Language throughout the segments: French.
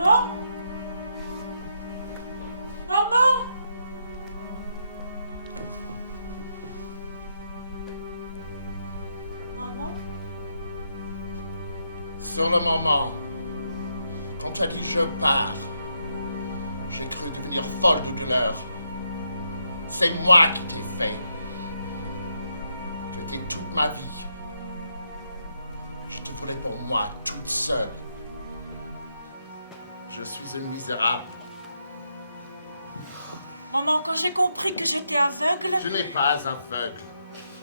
Maman? Maman? Maman? Sur le moment, quand tu as dit je pars, j'ai cru devenir folle de douleur. C'est moi qui t'ai fait. Je t'ai toute ma vie. Je t'ai voulu pour moi, toute seule. Je suis une misérable. Maman, quand j'ai compris que j'étais aveugle... Je n'ai pas aveugle,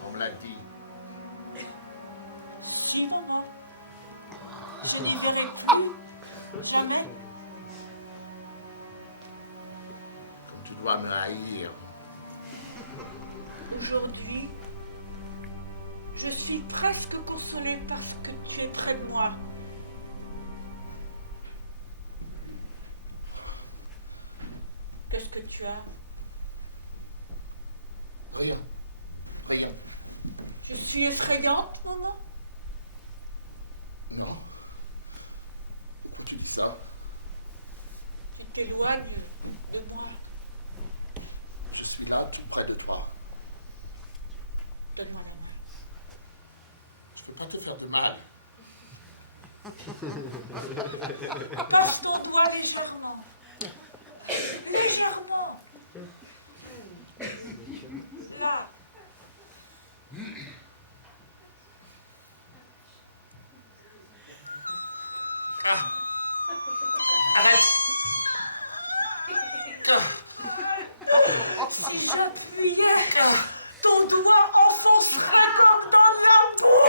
on me l'a dit. Si, maman. Je n'y verrai plus. Jamais. Comme tu dois me haïr. Aujourd'hui, je suis presque consolée parce que tu es près de moi. Qu'est-ce que tu as? Rien. Rien. Je suis effrayante, maman? Non. Pourquoi tu dis ça? Tu t'éloignes de moi. Je suis là, tout près de toi. Donne-moi la main. Je ne peux pas te faire de mal. Passe ton doigt légèrement. Légèrement. Là. Arrête! Si j'appuyais, ton doigt enfoncerait comme dans la boue.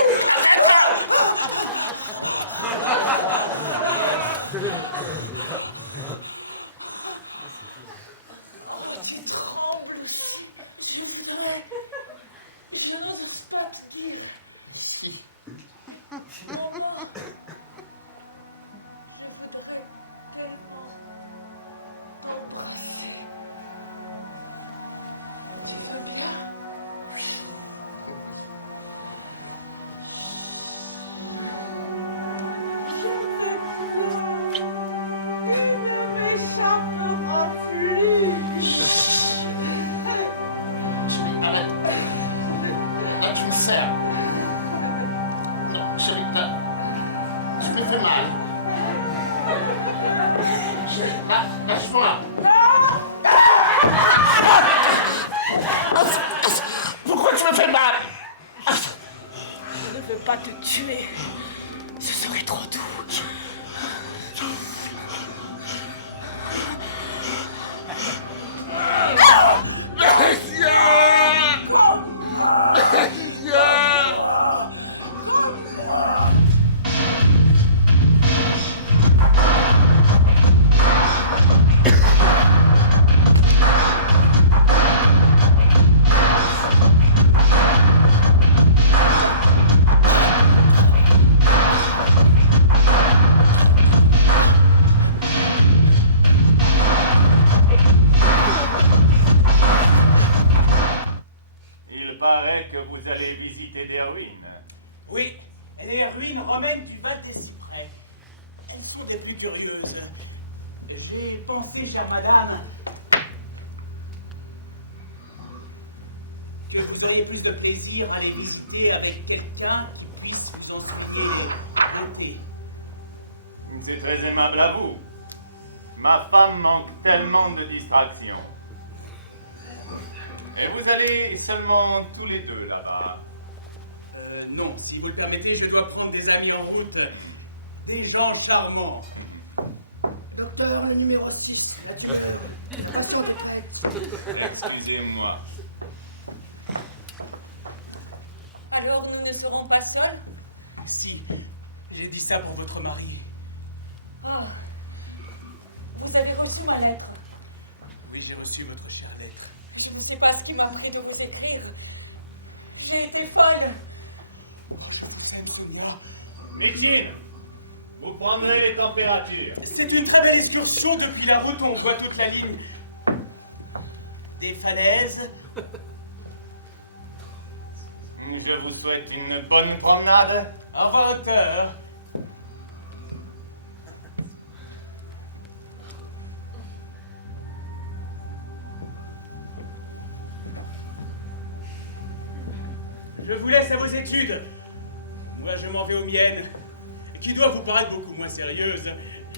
Tu trembles. Je voudrais. Je n'ose pas te dire. Si. Maman. Je voudrais tellement t'embrasser. Tu veux bien? Chérie, arrête. Là, tu me sers. Non, chérie, là, tu me fais mal. Chérie, lâche-moi. Pourquoi tu me fais mal? Je ne veux pas te tuer. Ce serait trop doux. Il paraît que vous allez visiter des ruines. Oui, les ruines romaines du Val des Cyprès. Elles sont des plus curieuses. J'ai pensé, chère madame, que vous auriez plus de plaisir à les visiter avec quelqu'un qui puisse vous enseigner l'été. C'est très aimable à vous. Ma femme manque tellement de distractions. Et vous allez seulement tous les deux là-bas. Non, si vous le permettez, je dois prendre des amis en route. Des gens charmants. Docteur, le numéro 6. Station de traite. Excusez-moi. Alors nous ne serons pas seuls? Si, j'ai dit ça pour votre mari. Ah. Vous avez reçu ma lettre. Oui, j'ai reçu votre chère lettre. Je ne sais pas ce qui m'a pris de vous écrire. J'ai été folle. Oh, je vous aime, Sonia. Métine, vous prendrez les températures. C'est une très belle excursion. Depuis la route, on voit toute la ligne. Des falaises. Je vous souhaite une bonne promenade. À votre heure. Je vous laisse à vos études. Moi, je m'en vais aux miennes, qui doivent vous paraître beaucoup moins sérieuses.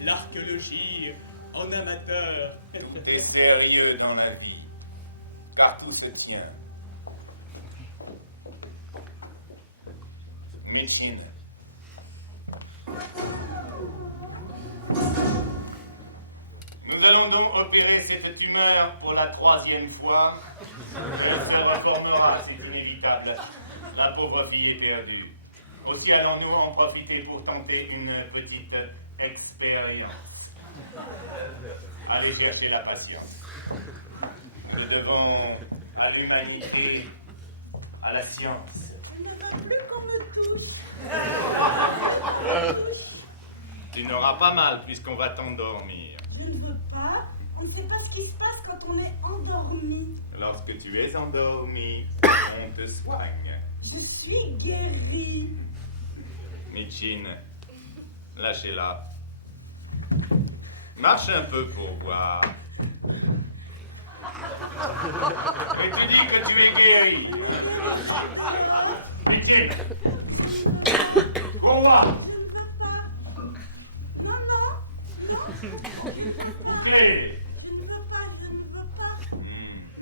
L'archéologie, en amateur. T'es sérieux dans la vie, car tout se tient. Médecine. Nous allons donc opérer cette tumeur pour la 3e fois. Elle se reformera, c'est inévitable. La pauvre fille est perdue. Aussi allons-nous en profiter pour tenter une petite expérience. Allez chercher la patience. Nous devons à l'humanité, à la science. Il ne faut plus qu'on me touche. Tu n'auras pas mal puisqu'on va t'endormir. Je ne veux pas. On ne sait pas ce qui se passe quand on est endormi. Lorsque tu es endormi, on te soigne. Je suis guérie. Mitchin, lâchez-la. Marche un peu pour voir. Et tu dis que tu es guéri. Mitchin, pour voir. Je ne peux pas. Non, non. Bouclez. Je ne veux pas, je ne veux pas.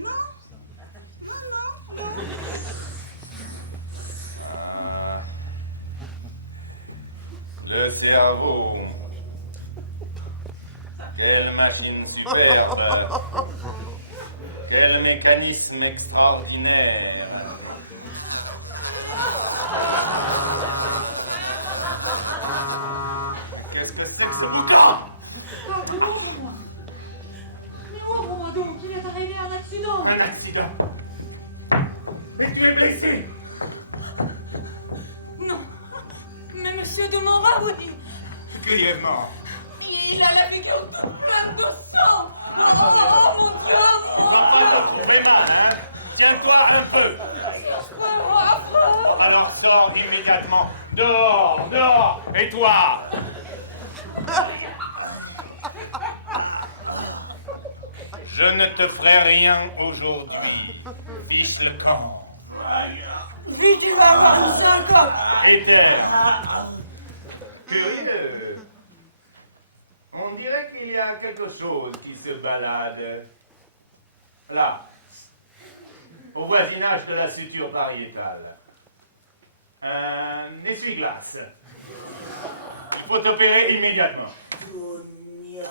Non. Non, non. Le cerveau. Quelle machine superbe. Quel mécanisme extraordinaire. Qu'est-ce que c'est que ce boucan? Mais ouvrons-moi donc, il est arrivé un accident. Un accident. Et tu es blessé. Non, mais monsieur de Morat, oui. Grièvement. Il a la figure pleine de sang. Oh mon Dieu, Fais mal, hein? Tiens-toi un peu. Alors sors immédiatement. Dehors, dehors. Et toi? Je ne te ferai rien aujourd'hui. Fiche le camp. vite, il va avoir une syncope. Et bien. Curieux. On dirait qu'il y a quelque chose qui se balade. Là. Au voisinage de la suture pariétale. Un essuie-glace. Il faut t'opérer immédiatement. Sonia.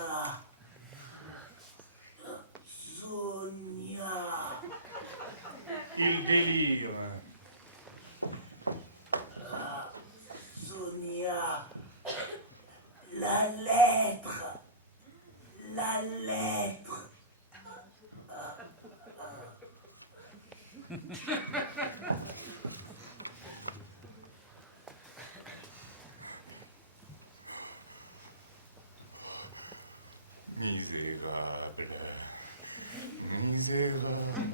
Sonia. Il délire. Sonia. La lettre. La lettre. Misérable. Misérable.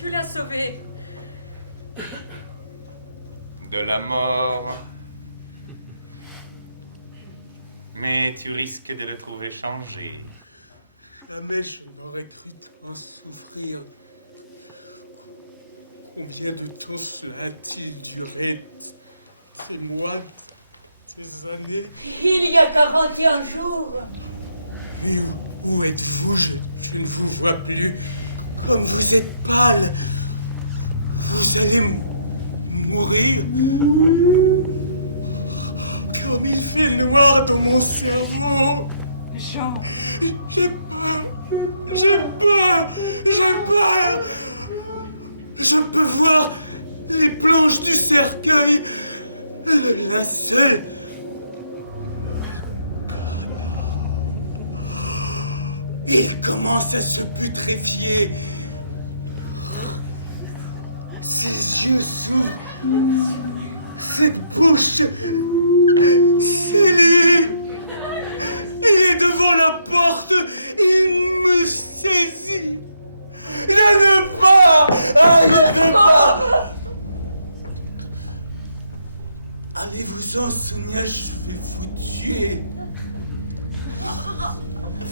Tu l'as sauvé. De la mort. Mais tu risques de le trouver changé. Jamais je m'aurais cru en souffrir. Combien de temps cela a-t-il duré? Des mois, des années? Il y a 41 jours. Mais où êtes-vous? Je ne vous vois plus. Comme vous êtes pâle. Vous allez mourir. Comme il fait noir dans mon cerveau. Jean, J'ai peur. Je peux voir les planches du cercueil. La seule. Il commence à se putréfier. Ses yeux s'ouvrent. Cette bouche. Il est devant la porte. Il me saisit. Ne pas. Ne pas. Allez-vous-en, Sonia, je vais vous tuer.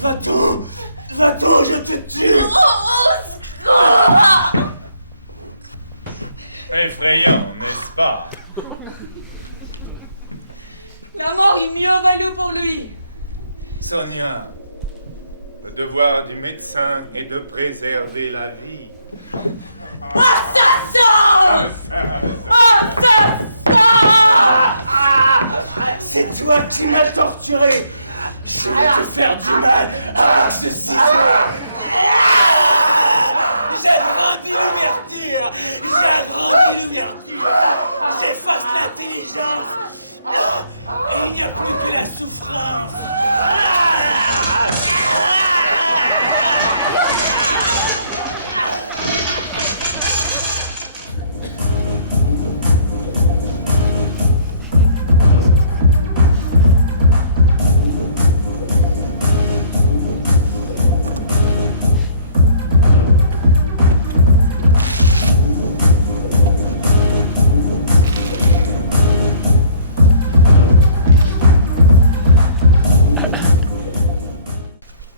Pas tout. Sonia, le devoir du médecin est de préserver la vie. Assassin! C'est toi qui m'as torturé. Je vais te faire du mal. Ah, ceci. J'ai grandi divertir. J'ai grandi divertir. J'ai pas d'intelligence. Il n'y a plus que la souffrance.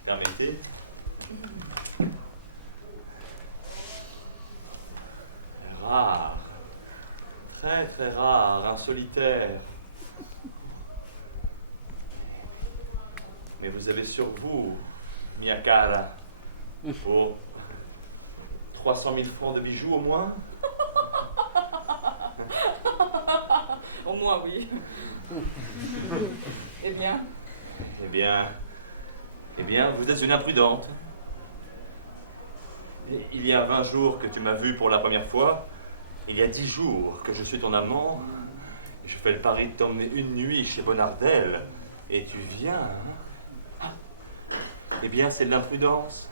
Permettez. Rare. Très très rare, un solitaire. Mais vous avez sur vous, mia cara, pour 300 000 francs de bijoux au moins? Au moins, oui. Eh bien, Eh bien, vous êtes une imprudente. Il y a 20 jours que tu m'as vu pour la première fois. Il y a 10 jours que je suis ton amant. Je fais le pari de t'emmener une nuit chez Bonardel. Et tu viens. Hein? Eh bien, c'est de l'imprudence.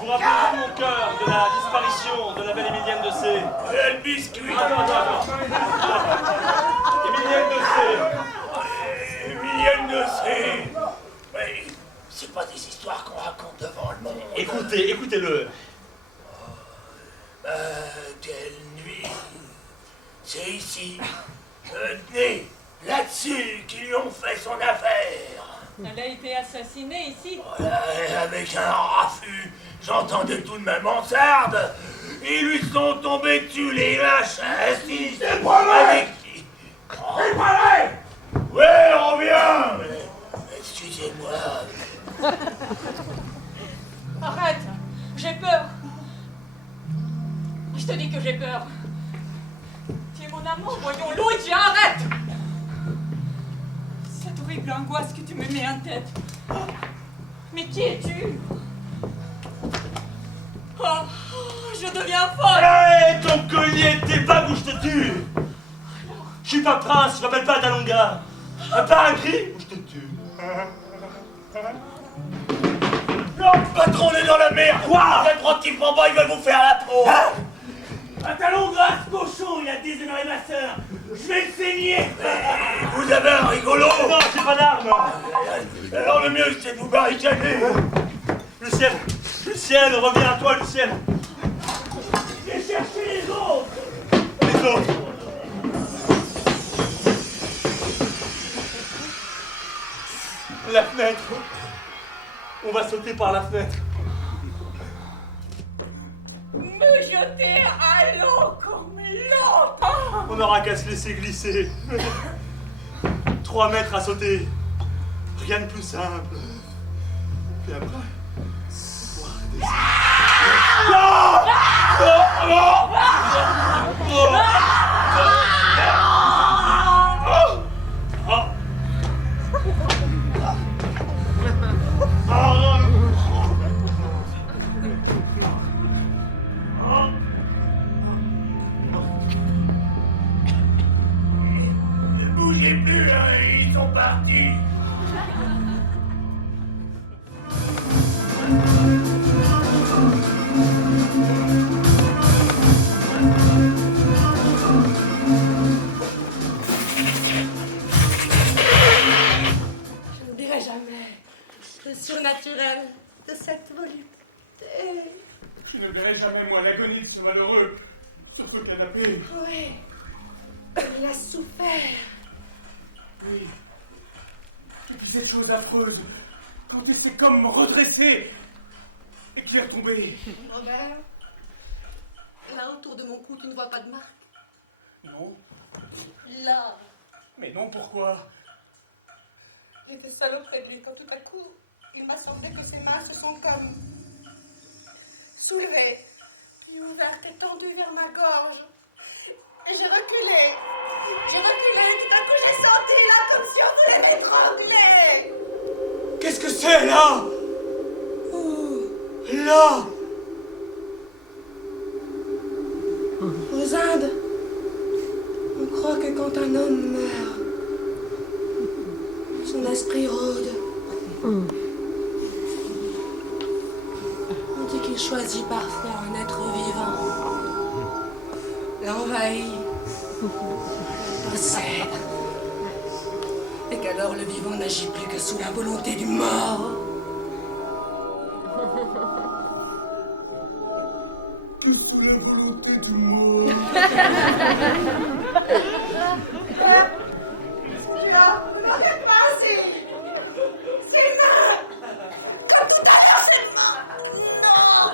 Vous rappelez mon cœur de la disparition de la belle Émilienne de C. Le biscuit. Attends. Émilienne de C. Emilienne de C. Mais c'est pas des histoires qu'on raconte devant le monde. Écoutez-le. Quelle nuit. C'est ici, tenez, là-dessus, qu'ils lui ont fait son affaire. elle a été assassinée ici. Voilà, et avec un raffut, j'entendais tout de ma mansarde. Ils lui sont tombés dessus, les lâches, assis. C'est pas vrai! Avec qui? C'est pas vrai! Ouais, reviens! Excusez-moi. Arrête, j'ai peur. Je te dis que j'ai peur. Tu es mon amant, voyons, Luigi, arrête! Cette horrible angoisse que tu me mets en tête. Mais qui es-tu? Oh, je deviens folle! Hé, ton collier, tes bagues ou je te tue! Je suis pas prince, je m'appelle pas Dalonga. Pas un cri ou je te tue. Non, patron, on est dans la merde! Quoi? Les trois petits bambins, ils veulent vous faire la peau! Un talon grasse, cochon, il a déshonoré ma sœur. Je vais le saigner. Vous avez un rigolo! Non, j'ai pas d'arme. Alors le mieux, c'est de vous barricader! Lucienne, reviens à toi, Lucienne. J'ai cherché les autres. Les autres. La fenêtre. On va sauter par la fenêtre. Me jeter à l'eau comme l'autre! On n'aura qu'à se laisser glisser. 3 mètres à sauter. Rien de plus simple. Puis après, pouvoir descendre. Ne bougez plus, hein, ils sont partis! Je n'oublierai jamais le surnaturel de cette volupté. Je ne verrai jamais, moi, l'agonie de ce malheureux sur ce canapé. Oui, Il a souffert. Oui. Et puis cette chose affreuse, quand il s'est comme redressé et qu'il est retombé. Robert, là autour de mon cou, tu ne vois pas de marque? Non. Là. Mais non, pourquoi? J'étais seule auprès de lui quand tout à coup, il m'a semblé que ses mains se sont comme soulevées, puis ouvertes et tendues vers ma gorge. Et j'ai reculé. Tout à coup, j'ai senti là comme si on voulait m'étrangler. Qu'est-ce que c'est là? Là? Aux Indes, on croit que quand un homme meurt, son esprit rôde. On dit qu'il choisit parfois un être vivant, l'envahit, le possède, et qu'alors le vivant n'agit plus que sous la volonté du mort. Que sous la volonté du mort. Regarde pas aussi. Ses mains. Comme tout à l'heure, ses mains. Non.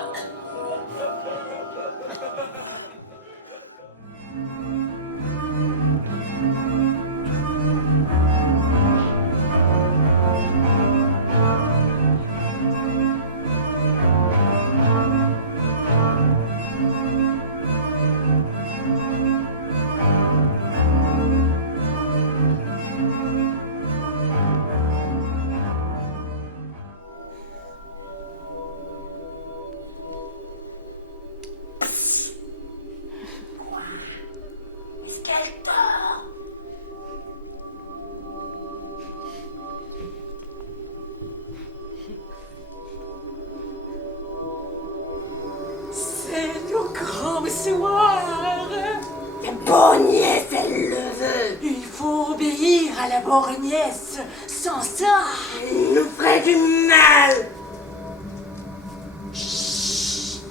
Est-ce qu'elle dort? C'est le grand soir. La borgnesse, elle le veut. Il faut obéir à la borgnesse. Sans ça, elle nous ferait du mal. Chut.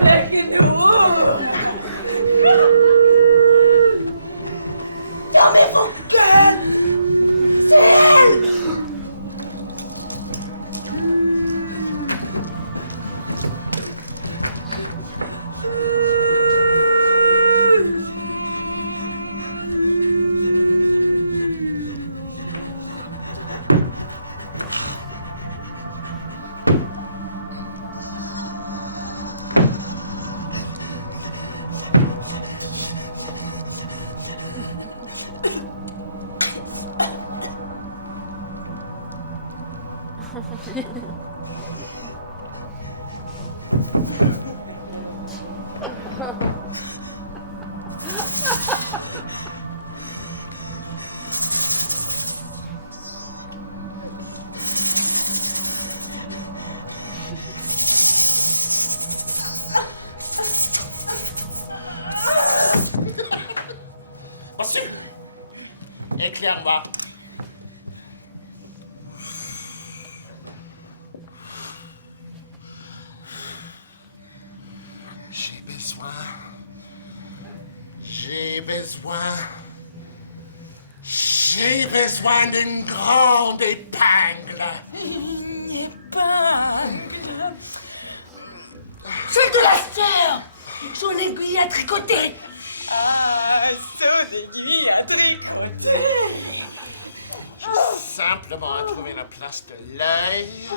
Avec nous. Fermez vos gueules. C'est elle. Ensuite, éclaire-moi. J'ai besoin d'une grande épingle. Une épingle. C'est de la sœur. Son aiguille à tricoter. Ah, son aiguille à tricoter. J'ai simplement trouvé la place de l'œil.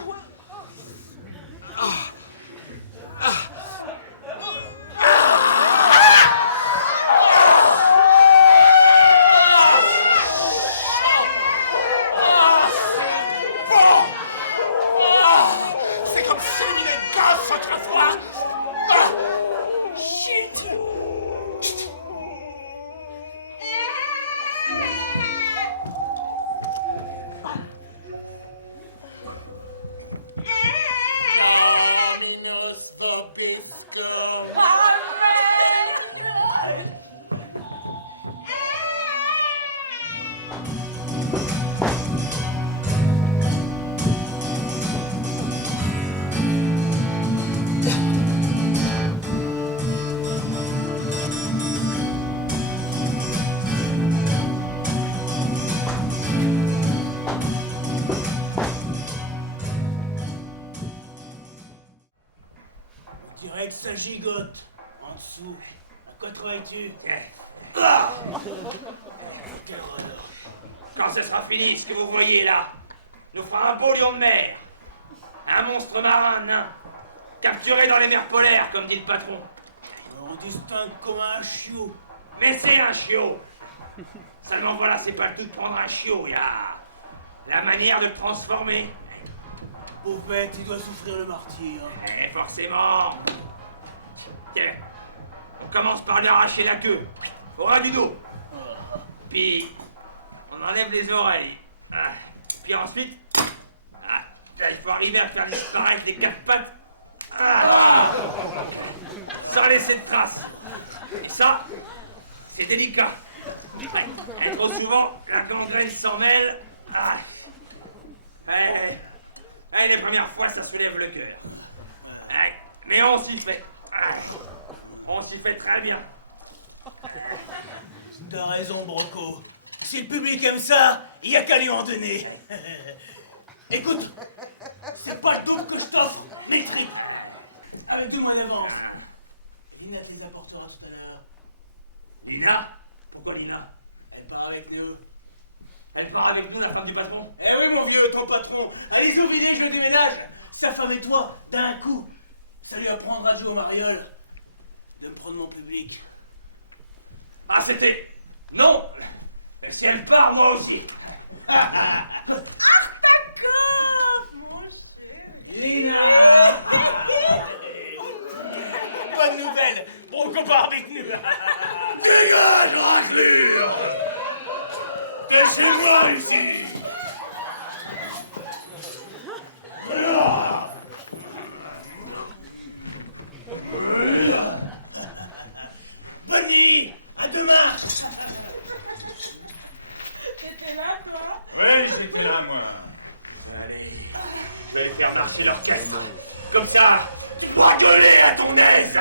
C'est comme si les gosses autrefois. Chut. dirait que ça gigote. En dessous. À quoi travailles-tu? Quand ce sera fini, ce que vous voyez là, nous fera un beau lion de mer. Un monstre marin nain, capturé dans les mers polaires, comme dit le patron. On distingue comme un chiot. Mais c'est un chiot. Seulement voilà, c'est pas le tout de prendre un chiot, il y a la manière de le transformer. Pauvre bête, il doit souffrir le martyr. Eh, forcément. Tiens, on commence par lui arracher la queue, au ras du dos. Puis, on enlève les oreilles. Puis ensuite, là, il faut arriver à faire disparaître les quatre pattes. Sans laisser de traces. Et ça, c'est délicat. Et trop souvent, la gangrène s'en mêle. Les premières fois, ça soulève le cœur. Mais on s'y fait. On s'y fait très bien. T'as raison, Broco. Si le public aime ça, il y a qu'à lui en donner. Écoute, c'est pas le double que je t'offre, mais le triple. Avec 2 mois d'avance. Lina te les apportera tout à l'heure. Lina? Pourquoi Lina? Elle part avec nous. Elle part avec nous, la femme du patron? Eh oui, mon vieux, ton patron. Allez, oubliez, je déménage. Sa femme et toi, d'un coup. Ça lui apprendra à jouer au mariole. De me prendre mon public. Ah, c'était... Non! Si elle part, moi aussi. D'accord, mon cher. Lina! Bonne nouvelle, Broco part avec nous. Dégage, raclure! Que c'est moi ici! Bonne nuit, à demain. T'étais là, toi? Oui, j'étais là, moi. Allez, je vais faire marcher l'orchestre. Comme ça, tu pourras gueuler à ton aise.